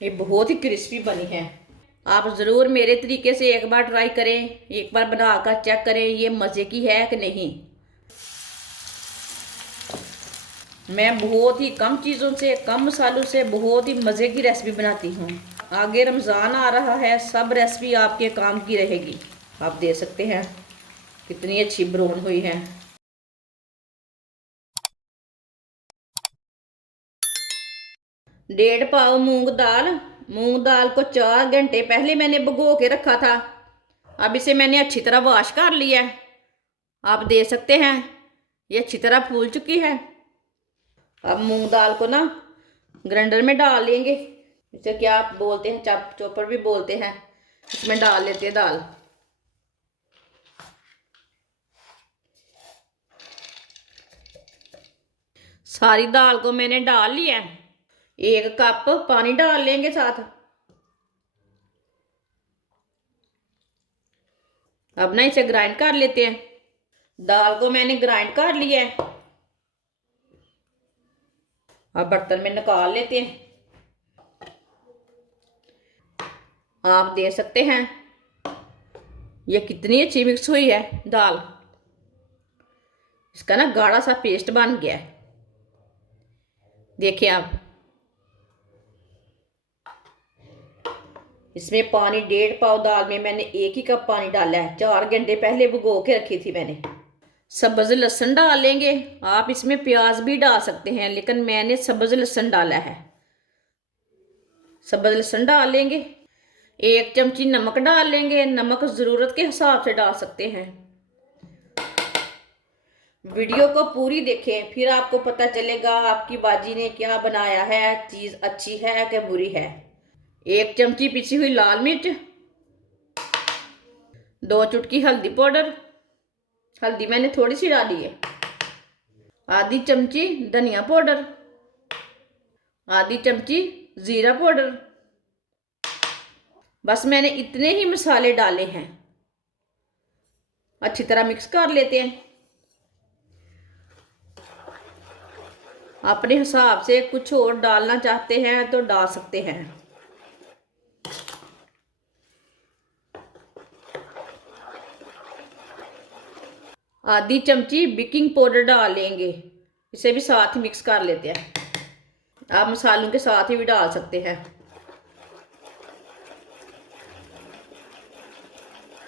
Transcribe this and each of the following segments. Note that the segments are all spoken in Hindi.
ये बहुत ही क्रिस्पी बनी है। आप ज़रूर मेरे तरीके से एक बार ट्राई करें, एक बार बनाकर चेक करें ये मज़े की है कि नहीं। मैं बहुत ही कम चीज़ों से, कम मसालों से बहुत ही मज़े की रेसिपी बनाती हूँ। आगे रमज़ान आ रहा है, सब रेसिपी आपके काम की रहेगी। आप दे सकते हैं कितनी अच्छी ब्राउन हुई है। 1.5 पाव मूंग दाल। मूंग दाल को 4 घंटे पहले मैंने भिगो के रखा था। अब इसे मैंने अच्छी तरह वॉश कर लिया है। आप दे सकते हैं ये अच्छी तरह फूल चुकी है। अब मूंग दाल को ना ग्राइंडर में डाल लेंगे। इसे क्या आप बोलते हैं, चॉपर भी बोलते हैं। इसमें डाल लेते हैं दाल। सारी दाल को मैंने डाल लिया है। 1 कप पानी डाल लेंगे साथ। अब ना इसे ग्राइंड कर लेते हैं। दाल को मैंने ग्राइंड कर लिया है। अब बर्तन में निकाल लेते हैं। आप दे सकते हैं ये कितनी अच्छी मिक्स हुई है दाल। इसका ना गाढ़ा सा पेस्ट बन गया है। देखिए आप, इसमें पानी 1.5 पाव दाल में मैंने 1 ही कप पानी डाला है। 4 घंटे पहले भिगो के रखी थी मैंने। सब्ज लहसुन डाल लेंगे। आप इसमें प्याज भी डाल सकते हैं, लेकिन मैंने सब्ज लहसुन डाला है। सब्ज लहसुन डाल लेंगे। 1 चमची नमक डाल लेंगे। नमक ज़रूरत के हिसाब से डाल सकते हैं। वीडियो को पूरी देखें, फिर आपको पता चलेगा आपकी बाजी ने क्या बनाया है, चीज़ अच्छी है कि बुरी है। 1 चमची पिसी हुई लाल मिर्च। 2 चुटकी हल्दी पाउडर। हल्दी मैंने थोड़ी सी डाली है। आधी चमची धनिया पाउडर। आधी चमची जीरा पाउडर। बस मैंने इतने ही मसाले डाले हैं। अच्छी तरह मिक्स कर लेते हैं। अपने हिसाब से कुछ और डालना चाहते हैं तो डाल सकते हैं। आधी चमची बेकिंग पाउडर डाल लेंगे। इसे भी साथ ही मिक्स कर लेते हैं। आप मसालों के साथ ही भी डाल सकते हैं।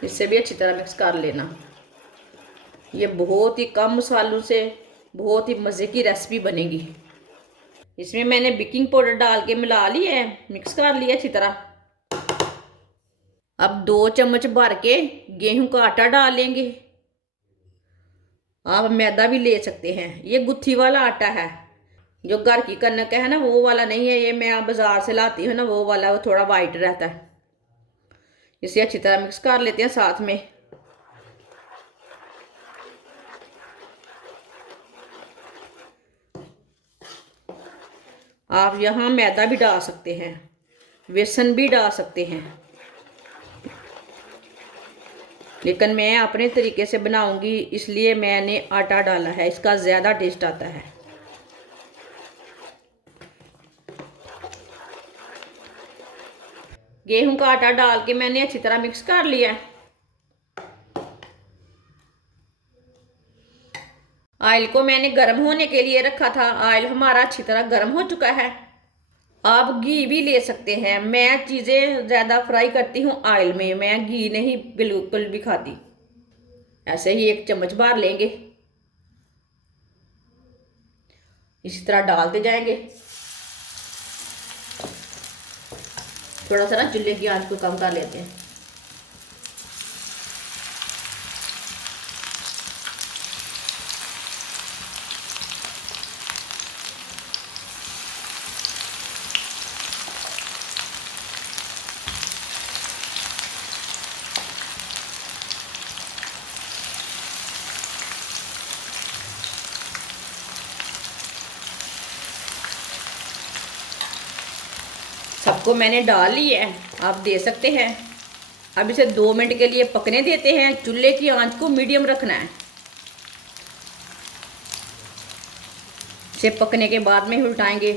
इससे भी अच्छी तरह मिक्स कर लेना। ये बहुत ही कम मसालों से बहुत ही मज़े की रेसिपी बनेगी। इसमें मैंने बेकिंग पाउडर डाल के मिला लिया है, मिक्स कर लिया अच्छी तरह। अब 2 चम्मच भर के गेहूं का आटा डाल लेंगे। आप मैदा भी ले सकते हैं। ये गुत्थी वाला आटा है, जो घर की कनक है ना, वो वाला नहीं है। ये मैं बाजार से लाती हूँ ना, वो वाला, वो थोड़ा वाइट रहता है। इसे अच्छी तरह मिक्स कर लेते हैं साथ में। आप यहाँ मैदा भी डाल सकते हैं, बेसन भी डाल सकते हैं, लेकिन मैं अपने तरीके से बनाऊंगी इसलिए मैंने आटा डाला है। इसका ज़्यादा टेस्ट आता है। गेहूं का आटा डाल के मैंने अच्छी तरह मिक्स कर लिया है। ऑयल को मैंने गर्म होने के लिए रखा था। ऑयल हमारा अच्छी तरह गर्म हो चुका है। आप घी भी ले सकते हैं। मैं चीज़ें ज़्यादा फ्राई करती हूँ ऑयल में, मैं घी नहीं बिल्कुल भी खाती। ऐसे ही 1 चम्मच भर लेंगे। इसी तरह डालते जाएंगे। थोड़ा सा ना चूल्हे की आंच को कम कर लेते हैं। सबको मैंने डाल लिया है, आप दे सकते हैं। अब इसे 2 मिनट के लिए पकने देते हैं। चूल्हे की आंच को मीडियम रखना है। इसे पकने के बाद में उल्टाएंगे।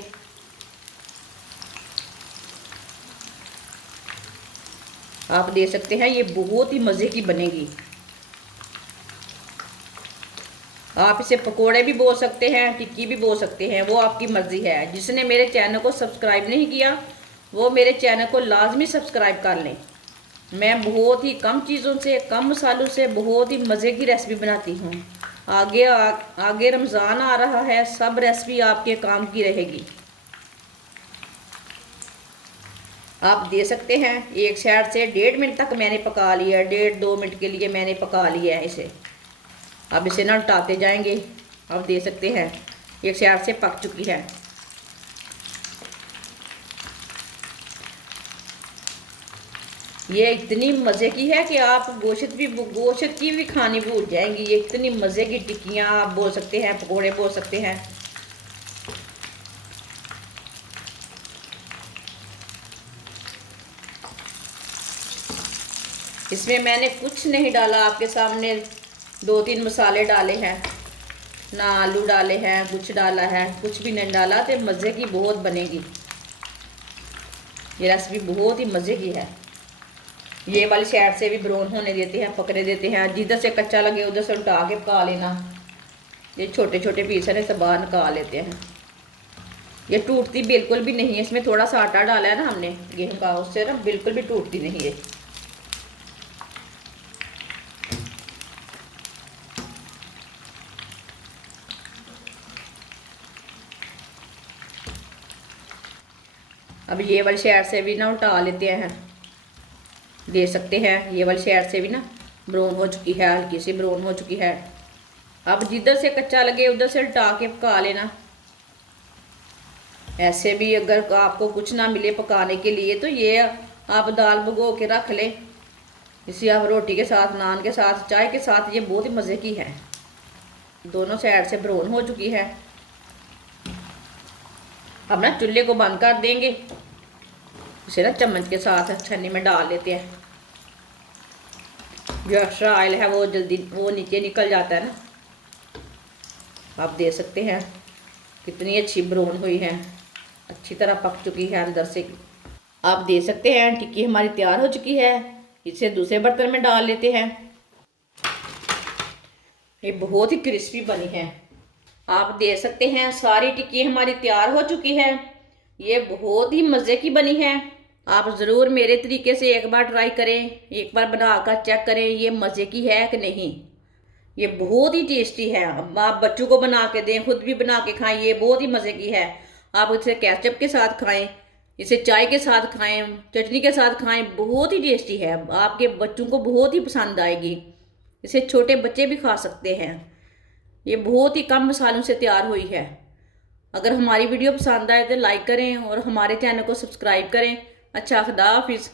आप दे सकते हैं, ये बहुत ही मज़े की बनेगी। आप इसे पकोड़े भी बोल सकते हैं, टिक्की भी बोल सकते हैं, वो आपकी मर्ज़ी है। जिसने मेरे चैनल को सब्सक्राइब नहीं किया वो मेरे चैनल को लाजमी सब्सक्राइब कर लें। मैं बहुत ही कम चीज़ों से, कम मसालों से बहुत ही मज़े की रेसिपी बनाती हूँ। आगे रमज़ान आ रहा है, सब रेसिपी आपके काम की रहेगी। आप दे सकते हैं, एक साइड से 1.5 मिनट तक मैंने पका लिया, 1.5-2 मिनट के लिए मैंने पका लिया है इसे। अब इसे ना उल्टाते जाएंगे। अब दे सकते हैं, एक साइड से पक चुकी है। ये इतनी मज़े की है कि आप गोश्त की भी खानी भूल जाएंगी। ये इतनी मज़े की टिक्कियाँ आप बोल सकते हैं, पकोड़े बोल सकते हैं। इसमें मैंने कुछ नहीं डाला, आपके सामने 2-3 मसाले डाले हैं, ना आलू डाले हैं, कुछ डाला है, कुछ भी नहीं डाला। तो मज़े की बहुत बनेगी। ये रेसिपी बहुत ही मज़े की है। ये वाली साइड से भी ब्राउन होने देते हैं, पकने देते हैं। जिधर से कच्चा लगे उधर से उल्टा के पका लेना। ये छोटे छोटे पीस है, इसे बाहर निकाल लेते हैं। ये टूटती बिल्कुल भी नहीं है। इसमें थोड़ा सा आटा डाला है ना हमने गेहूं का, उससे ना बिल्कुल भी टूटती नहीं है। अब ये वाली साइड से भी ना उल्टा लेते हैं। दे सकते हैं, ये वाली साइड से भी ना ब्राउन हो चुकी है, हल्की सी ब्राउन हो चुकी है। अब जिधर से कच्चा लगे उधर से उल्टा के पका लेना। ऐसे भी अगर आपको कुछ ना मिले पकाने के लिए तो ये आप दाल भिगो के रख लें। इसे आप रोटी के साथ, नान के साथ, चाय के साथ, ये बहुत ही मज़े की है। दोनों साइड से ब्राउन हो चुकी है। अब ना चूल्हे को बंद कर देंगे। इसे ना चम्मच के साथ छन्नी में डाल लेते हैं। जो एक्स्ट्रा ऑयल है वो जल्दी वो नीचे निकल जाता है ना। आप दे सकते हैं, कितनी अच्छी ब्राउन हुई है, अच्छी तरह पक चुकी है अंदर से। आप दे सकते हैं, टिक्की हमारी तैयार हो चुकी है। इसे दूसरे बर्तन में डाल लेते हैं। ये बहुत ही क्रिस्पी बनी है। आप दे सकते हैं, सारी टिक्की हमारी तैयार हो चुकी है। ये बहुत ही मज़े की बनी है। आप ज़रूर मेरे तरीके से एक बार ट्राई करें, एक बार बनाकर चेक करें ये मज़े की है कि नहीं। ये बहुत ही टेस्टी है। आप बच्चों को बना के दें, खुद भी बना के खाएं, ये बहुत ही मज़े की है। आप इसे केचप के साथ खाएं, इसे चाय के साथ खाएं, चटनी के साथ खाएं, बहुत ही टेस्टी है। आपके बच्चों को बहुत ही पसंद आएगी। इसे छोटे बच्चे भी खा सकते हैं। ये बहुत ही कम मसालों से तैयार हुई है। अगर हमारी वीडियो पसंद आए तो लाइक करें और हमारे चैनल को सब्सक्राइब करें। अच्छा, खुदा हाफिज़।